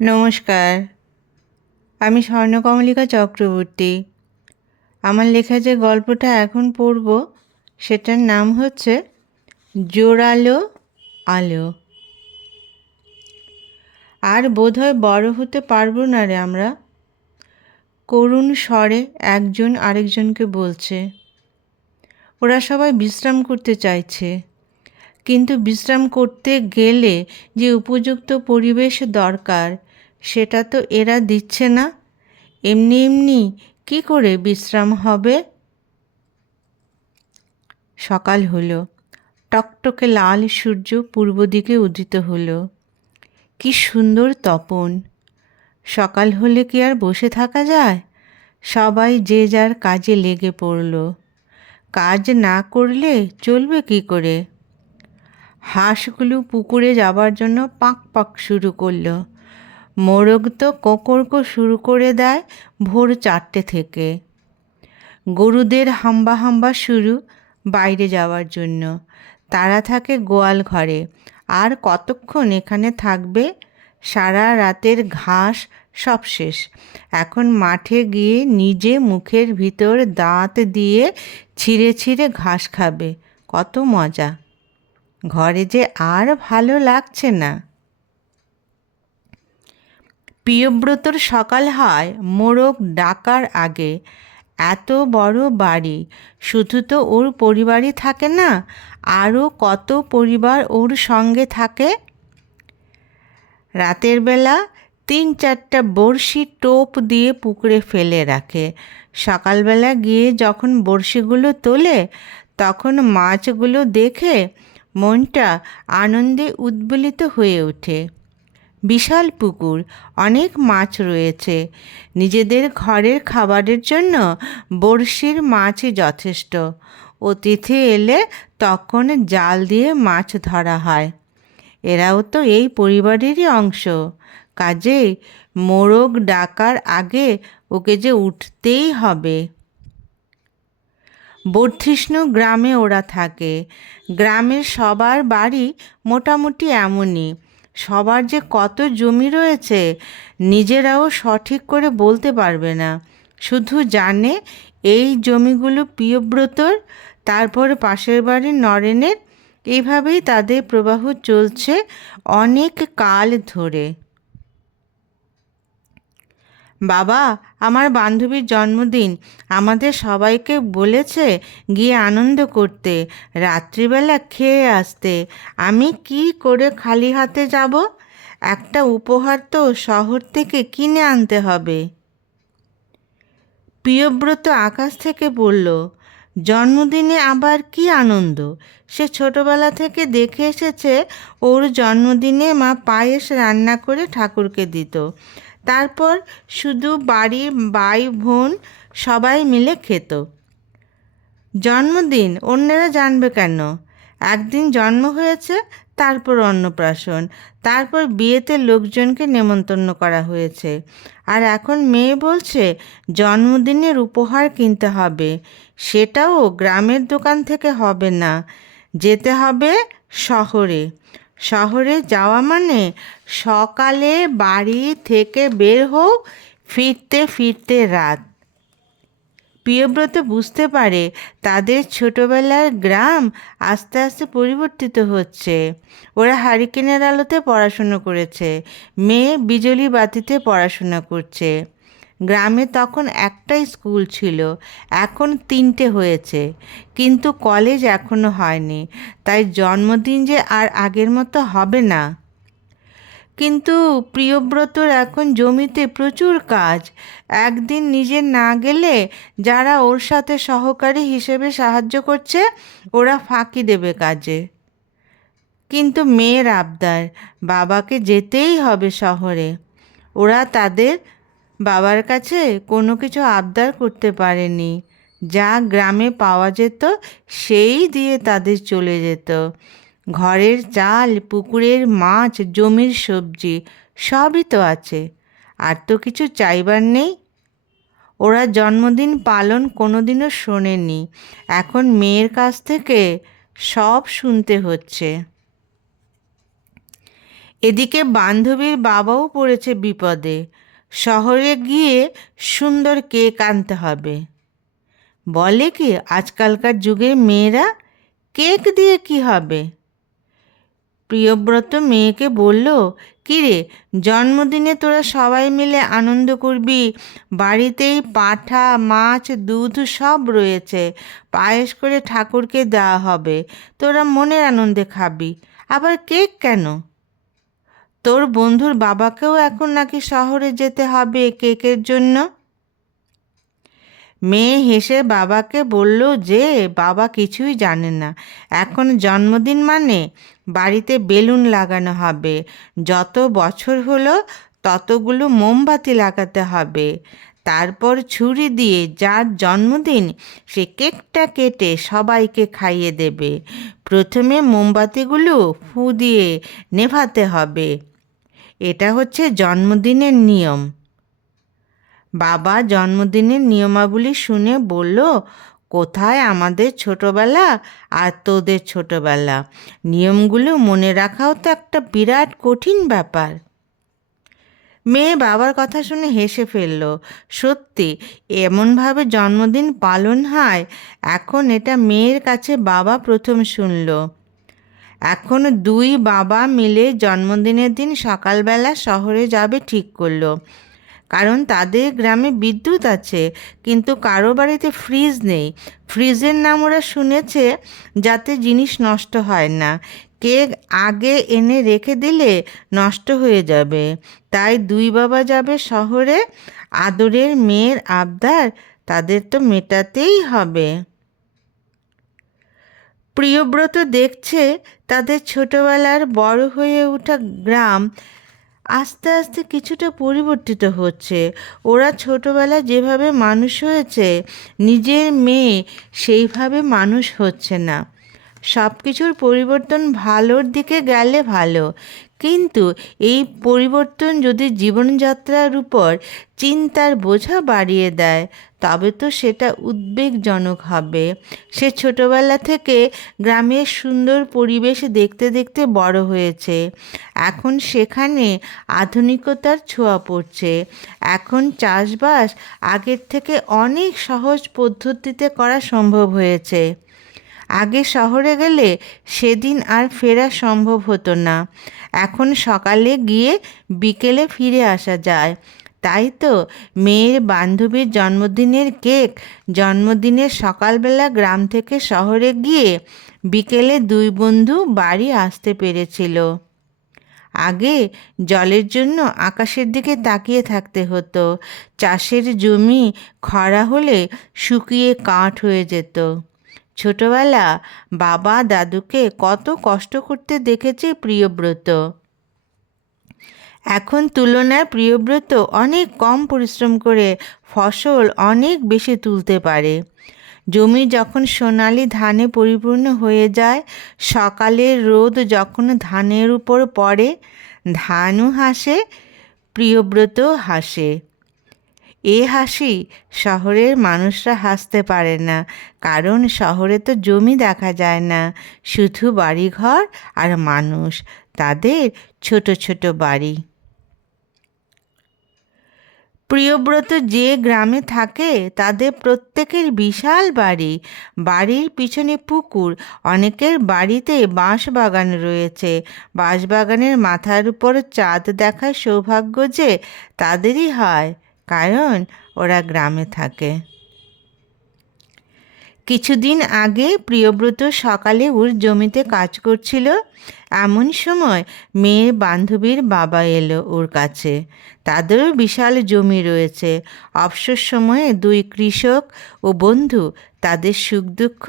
নমস্কার। আমি স্বর্ণকমলিকা চক্রবর্তী। আমার লেখা যে গল্পটা এখন পড়ব, সেটার নাম হচ্ছে জোরালো আলো। আর বোধহয় বড় হতে পারব না রে আমরা। করুণ স্বরে একজন আরেকজনকে বলছে। ওরা সবাই বিশ্রাম করতে চাইছে। কিন্তু বিশ্রাম করতে গেলে যে উপযুক্ত পরিবেশ দরকার, সেটা তো এরা দিচ্ছে না। এমনি এমনি কি করে বিশ্রাম হবে? সকাল হলো, টকটকে লাল সূর্য পূর্ব দিকে উদিত হলো। কি সুন্দর তপন। সকাল হলে কি আর বসে থাকা যায়? সবাই যে যার কাজে লেগে পড়ল। কাজ না করলে চলবে কি করে? হাঁসগুলো পুকুরে যাবার জন্য পাক পাক শুরু করল। মোরগ তো কোকড়কো শুরু করে দেয় ভোর চারটে থেকে। গরুদের হাম্বা হাম্বা শুরু বাইরে যাওয়ার জন্য। তারা থাকে গোয়াল ঘরে। আর কতক্ষণ এখানে থাকবে? সারা রাতের ঘাস সব শেষ। এখন মাঠে গিয়ে নিজে মুখের ভিতর দাঁত দিয়ে ছিঁড়ে ছিঁড়ে ঘাস খাবে। কত মজা! ঘরে যে আর ভালো লাগছে না। প্রিয়ব্রতর সকাল হয় মোরগ ডাকার আগে। এত বড় বাড়ি, শুধু তো ওর পরিবারই থাকে না আরও কত পরিবার ওর সঙ্গে থাকে? রাতের বেলা তিন চারটা বড়শি টোপ দিয়ে পুকুরে ফেলে রাখে। সকালবেলা গিয়ে যখন বড়শিগুলো তোলে, তখন মাছগুলো দেখে মনটা আনন্দে উদ্বেলিত হয়ে ওঠে। বিশাল পুকুর, অনেক মাছ রয়েছে। নিজেদের ঘরের খাবারের জন্য বড়শির মাছই যথেষ্ট। অতিথি এলে তখন জাল দিয়ে মাছ ধরা হয়। এরাও তো এই পরিবারেরই অংশ। কাজেই মোরগ ডাকার আগে ওকে যে উঠতেই হবে। বর্ধিষ্ণু গ্রামে ওরা থাকে। গ্রামের সবার বাড়ি মোটামুটি এমনই। সবার যে কত জমি রয়েছে, নিজেরাও সঠিক করে বলতে পারবে না। শুধু জানে এই জমিগুলো প্রিয়ব্রতর তারপর পাশের বাড়ির নরেনের। এইভাবেই তাদের প্রবাহ চলছে অনেক কাল ধরে। বাবা, আমার বান্ধবীর জন্মদিন। আমাদের সবাইকে বলেছে গিয়ে আনন্দ করতে, রাত্রিবেলা খেয়ে আসতে। আমি কি করে খালি হাতে যাব? একটা উপহার তো শহর থেকে কিনে আনতে হবে। প্রিয়ব্রত আকাশ থেকে বলল, জন্মদিনে আবার কি আনন্দ? সে ছোটবেলা থেকে দেখে এসেছে, ওর জন্মদিনে মা পায়েস রান্না করে ঠাকুরকে দিত। তারপর শুধু বাড়ির ভাই, বোন সবাই মিলে খেত। জন্মদিন অন্যেরা জানবে কেন? একদিন জন্ম হয়েছে, তারপর অন্নপ্রাশন, তারপর বিয়েতে লোকজনকে নেমন্তন্ন করা হয়েছে। আর এখন মেয়ে বলছে, জন্মদিনের উপহার কিনতে হবে। সেটাও গ্রামের দোকান থেকে হবে না। যেতে হবে শহরে। শহরে যাওয়া মানে সকালে বাড়ি থেকে বের হোক, ফিরতে ফিরতে রাত। প্রিয়ব্রত বুঝতে পারে তাদের ছোটবেলার গ্রাম আস্তে আস্তে পরিবর্তিত হচ্ছে। ওরা হারিকেনের আলোতে পড়াশুনো করেছে, মেয়ে বিজলি বাতিতে পড়াশোনা করছে। গ্রামে তখন একটাই স্কুল ছিল, এখন তিনটে হয়েছে। কিন্তু কলেজ এখনও হয়নি, তাই জন্মদিন যে আর আগের মতো হবে না। কিন্তু প্রিয়ব্রতর এখন জমিতে প্রচুর কাজ। একদিন নিজে না গেলে যারা ওর সাথে সহকারী হিসেবে সাহায্য করছে, ওরা ফাঁকি দেবে কাজে। কিন্তু মেয়ের আবদার, বাবাকে যেতেই হবে শহরে। ওরা তাদের বাবার কাছে কোনো কিছু আবদার করতে পারেনি। যা গ্রামে পাওয়া যেত, সেই দিয়ে তাদের চলে যেত। ঘরের চাল, পুকুরের মাছ, জমির সবজি, সবই তো আছে। আর তো কিছু চাইবার নেই। ওরা জন্মদিন পালন কোনোদিনও শোনেনি। এখন মেয়ের কাছ থেকে সব শুনতে হচ্ছে। এদিকে বান্ধবীর বাবাও পড়েছে বিপদে। শহরে গিয়ে সুন্দর কেক আনতে হবে। বলে কি, আজকালকার যুগে মেয়েরা কেক দিয়ে কি হবে? প্রিয়ব্রত মেয়েকে বলল, কিরে, জন্মদিনে তোরা সবাই মিলে আনন্দ করবি? বাড়িতেই পাঠা, মাছ, দুধ সব রয়েছে। পায়েস করে ঠাকুরকে দেওয়া হবে। তোরা মনের আনন্দে খাবি। আবার কেক কেন? তোর বন্ধুর বাবাকেও এখন নাকি শহরে যেতে হবে কেকের জন্য? মেয়ে হেসে বাবাকে বলল যে, বাবা কিছুই জানে না। এখন জন্মদিন মানে বাড়িতে বেলুন লাগানো হবে। যত বছর হলো ততগুলো মোমবাতি লাগাতে হবে। তারপর ছুরি দিয়ে যার জন্মদিন সে কেকটা কেটে সবাইকে খাইয়ে দেবে। প্রথমে মোমবাতিগুলো ফু দিয়ে নেভাতে হবে। এটা হচ্ছে জন্মদিনের নিয়ম। বাবা জন্মদিনের নিয়মাবলী শুনে বলল, কোথায় আমাদের ছোটবেলা আর তোদের ছোটবেলা? নিয়মগুলো মনে রাখাও তো একটা বিরাট কঠিন ব্যাপার। মেয়ে বাবার কথা শুনে হেসে ফেলল, সত্যি, এমনভাবে জন্মদিন পালন হয়? এখন এটা মেয়ের কাছে বাবা প্রথম শুনল। এখন দুই বাবা মিলে জন্মদিনের দিন সকালবেলা শহরে যাবে ঠিক করল। কারণ তাদের গ্রামে বিদ্যুৎ আছে, কিন্তু কারও বাড়িতে ফ্রিজ নেই। ফ্রিজের নাম ওরা শুনেছে, যাতে জিনিস নষ্ট হয় না। কেক আগে এনে রেখে দিলে নষ্ট হয়ে যাবে। তাই দুই বাবা যাবে শহরে। আদরের মেয়ের আবদার তাদের তো মেটাতেই হবে। প্রিয়ব্রত দেখছে তাদের ছোটবেলার বড় হয়ে ওঠা গ্রাম আস্তে আস্তে কিছুটা পরিবর্তিত হচ্ছে। ওরা ছোটবেলা যেভাবে মানুষ হয়েছে, নিজের মেয়ে সেইভাবে মানুষ হচ্ছে না। সব কিছুর পরিবর্তন ভালোর দিকে গেলে ভালো কিন্তু এই পরিবর্তন যদি জীবনযাত্রার উপর চিন্তার বোঝা বাড়িয়ে দেয়, তবে তো সেটা উদ্বেগজনক হবে। সে ছোটবেলা থেকে গ্রামের সুন্দর পরিবেশ দেখতে দেখতে বড় হয়েছে। এখন সেখানে আধুনিকতার ছোঁয়া পড়ছে। এখন চাষবাস আগের থেকে অনেক সহজ পদ্ধতিতে করা সম্ভব হয়েছে। আগে শহরে গেলে সেদিন আর ফেরা সম্ভব হতো না। এখন সকালে গিয়ে বিকেলে ফিরে আসা যায়। তাই তো মেয়ের বান্ধবীর জন্মদিনের কেক, জন্মদিনের সকালবেলা গ্রাম থেকে শহরে গিয়ে বিকেলে দুই বন্ধু বাড়ি আসতে পেরেছিল। আগে জলের জন্য আকাশের দিকে তাকিয়ে থাকতে হতো। চাষের জমি খরা হলে শুকিয়ে কাঠ হয়ে যেত। ছোটবেলা বাবা দাদুকে কত কষ্ট করতে দেখেছে প্রিয়ব্রত। এখন তুলনায় প্রিয়ব্রত অনেক কম পরিশ্রম করে ফসল অনেক বেশি তুলতে পারে। জমি যখন সোনালি ধানে পরিপূর্ণ হয়ে যায় সকালের রোদ যখন ধানের উপর পড়ে, ধানও হাসে প্রিয়ব্রত হাসে। এ হাসি শহরের মানুষরা হাসতে পারে না। কারণ শহরে তো জমি দেখা যায় না। শুধু বাড়িঘর আর মানুষ, তাদের ছোট ছোট বাড়ি। প্রিয়ব্রত যে গ্রামে থাকে, তাদের প্রত্যেকের বিশাল বাড়ি। বাড়ির পিছনে পুকুর, অনেকের বাড়িতে বাঁশ বাগান রয়েছে। বাঁশবাগানের মাথার উপর চাঁদ দেখার সৌভাগ্য যে তাদেরই হয়। কারণ ওরা গ্রামে থাকে। কিছুদিন আগে প্রিয়ব্রত সকালে ওর জমিতে কাজ করছিল। এমন সময় মেয়ের বান্ধবীর বাবা এলো ওর কাছে। তাদেরও বিশাল জমি রয়েছে। অবসর সময়ে দুই কৃষক ও বন্ধু তাদের সুখ দুঃখ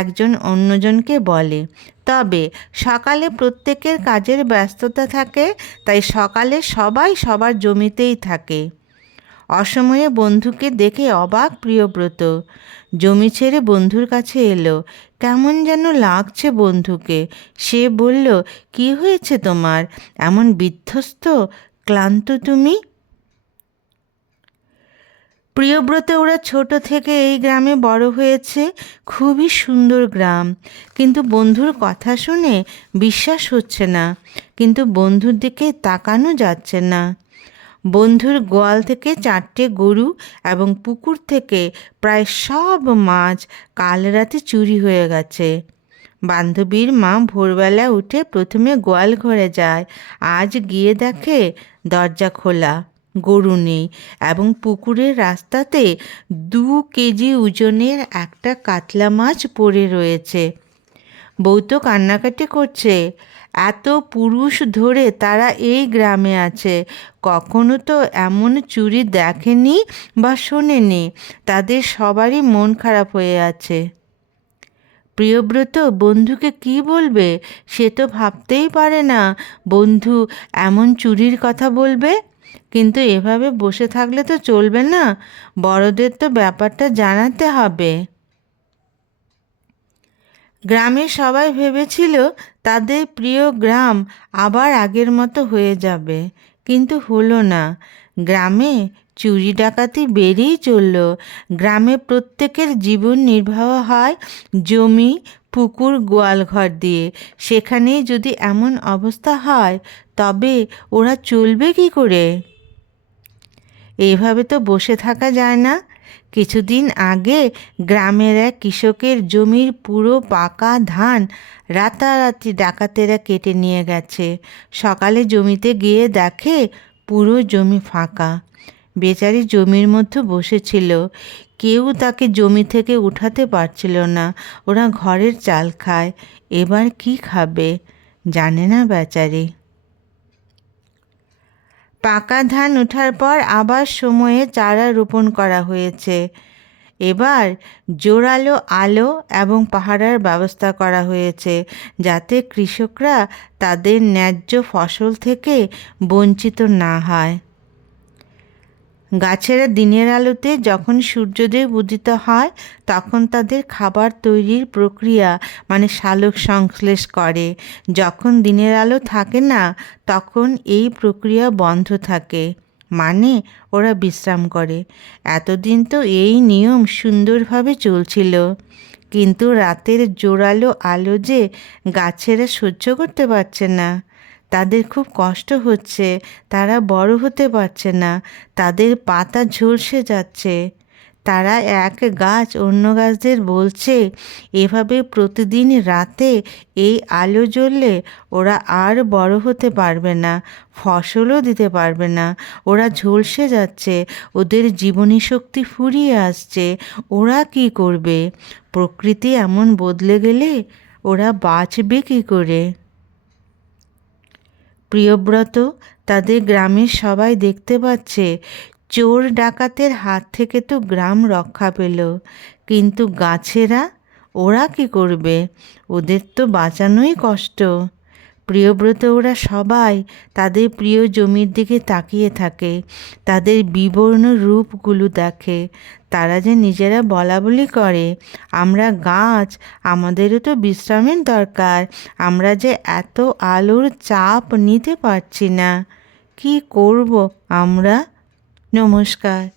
একজন অন্যজনকে বলে। তবে সকালে প্রত্যেকের কাজের ব্যস্ততা থাকে, তাই সকালে সবাই সবার জমিতেই থাকে। অসময়ে বন্ধুকে দেখে অবাক প্রিয়ব্রত। জমি ছেড়ে বন্ধুর কাছে এলো। কেমন যেন লাগছে বন্ধুকে। সে বলল, কি হয়েছে তোমার? এমন বিধ্বস্ত, ক্লান্ত তুমি? প্রিয়ব্রত, ওরা ছোট থেকে এই গ্রামে বড় হয়েছে। খুবই সুন্দর গ্রাম। কিন্তু বন্ধুর কথা শুনে বিশ্বাস হচ্ছে না। কিন্তু বন্ধুর দিকে তাকানো যাচ্ছে না। বন্ধুর গোয়াল থেকে চারটে গরু এবং পুকুর থেকে প্রায় সব মাছ কাল রাতে চুরি হয়ে গেছে। বান্ধবীর মা ভোরবেলা উঠে প্রথমে গোয়াল ঘরে যায়, আজ গিয়ে দেখে দরজা খোলা, গরু নেই এবং পুকুরের রাস্তাতে দু কেজি ওজনের একটা কাতলা মাছ পড়ে রয়েছে। বউ তো কান্নাকাটি করছে এত পুরুষ ধরে তারা এই গ্রামে আছে। কখনো তো এমন চুরি দেখেনি বা শোনেনি। তাদের সবারই মন খারাপ হয়ে আছে। প্রিয়ব্রত, বন্ধুকে কি বলবে? সে তো ভাবতেই পারে না। বন্ধু এমন চুরির কথা বলবে? কিন্তু এভাবে বসে থাকলে তো চলবে না। বড়দের তো ব্যাপারটা জানাতে হবে। গ্রামের সবাই ভেবেছিল তাদের প্রিয় গ্রাম আবার আগের মতো হয়ে যাবে, কিন্তু হলো না। গ্রামে চুরি ডাকাতি বেড়েই চলল। গ্রামে প্রত্যেকের জীবন নির্বাহ হয় জমি, পুকুর, গোয়ালঘর দিয়ে। সেখানেই যদি এমন অবস্থা হয়, তবে ওরা চলবে কি করে? এইভাবে তো বসে থাকা যায় না। কিছুদিন আগে গ্রামের এক কৃষকের জমির পুরো পাকা ধান রাতারাতি ডাকাতেরা কেটে নিয়ে গেছে। সকালে জমিতে গিয়ে দেখে পুরো জমি ফাঁকা। বেচারি জমির মধ্যে বসেছিল। কেউ তাকে জমি থেকে উঠাতে পারছিল না। ওরা ঘরের চাল খায়। এবার কি খাবে? জানে না বেচারি। পাকা ধান ওঠার পর আবার সময়ে চারা রোপণ করা হয়েছে। এবার জোরালো আলো এবং পাহারার ব্যবস্থা করা হয়েছে যাতে কৃষকরা তাদের ন্যায্য ফসল থেকে বঞ্চিত না হয়। গাছেরা দিনের আলোতে যখন সূর্যোদয় উদিত হয়, তখন তাদের খাবার তৈরির প্রক্রিয়া মানে সালোক সংশ্লেষ করে। যখন দিনের আলো থাকে না, তখন এই প্রক্রিয়া বন্ধ থাকে মানে ওরা বিশ্রাম করে। এতদিন তো এই নিয়ম সুন্দরভাবে চলছিল। কিন্তু রাতের জোরালো আলো যে গাছেরা সহ্য করতে পারছে না। তাদের খুব কষ্ট হচ্ছে, তারা বড় হতে পারছে না, তাদের পাতা ঝলসে যাচ্ছে। তারা এক গাছ অন্য গাছদের বলছে, এভাবে প্রতিদিন রাতে এই আলো জ্বললে ওরা আর বড় হতে পারবে না, ফসলও দিতে পারবে না, ওরা ঝলসে যাচ্ছে, ওদের জীবনী শক্তি ফুরিয়ে আসছে, ওরা কি করবে? প্রকৃতি এমন বদলে গেলে ওরা বাঁচবে কী করে? প্রিয়ব্রত তাদের গ্রামের সবাই দেখতে পাচ্ছে, চোর ডাকাতের হাত থেকে তো গ্রাম রক্ষা পেল। কিন্তু গাছেরা, ওরা কি করবে? ওদের তো বাঁচানোই কষ্ট। প্রিয়ব্রত ওরা সবাই তাদের প্রিয় জমির দিকে তাকিয়ে থাকে, তাদের বিবর্ণ রূপগুলো দেখে। তারা যে নিজেরা বলা বলি করে। আমরা গাছ, আমাদেরও তো বিশ্রামের দরকার। আমরা যে এত আলোর চাপ নিতে পারছি না। কি করব আমরা? নমস্কার।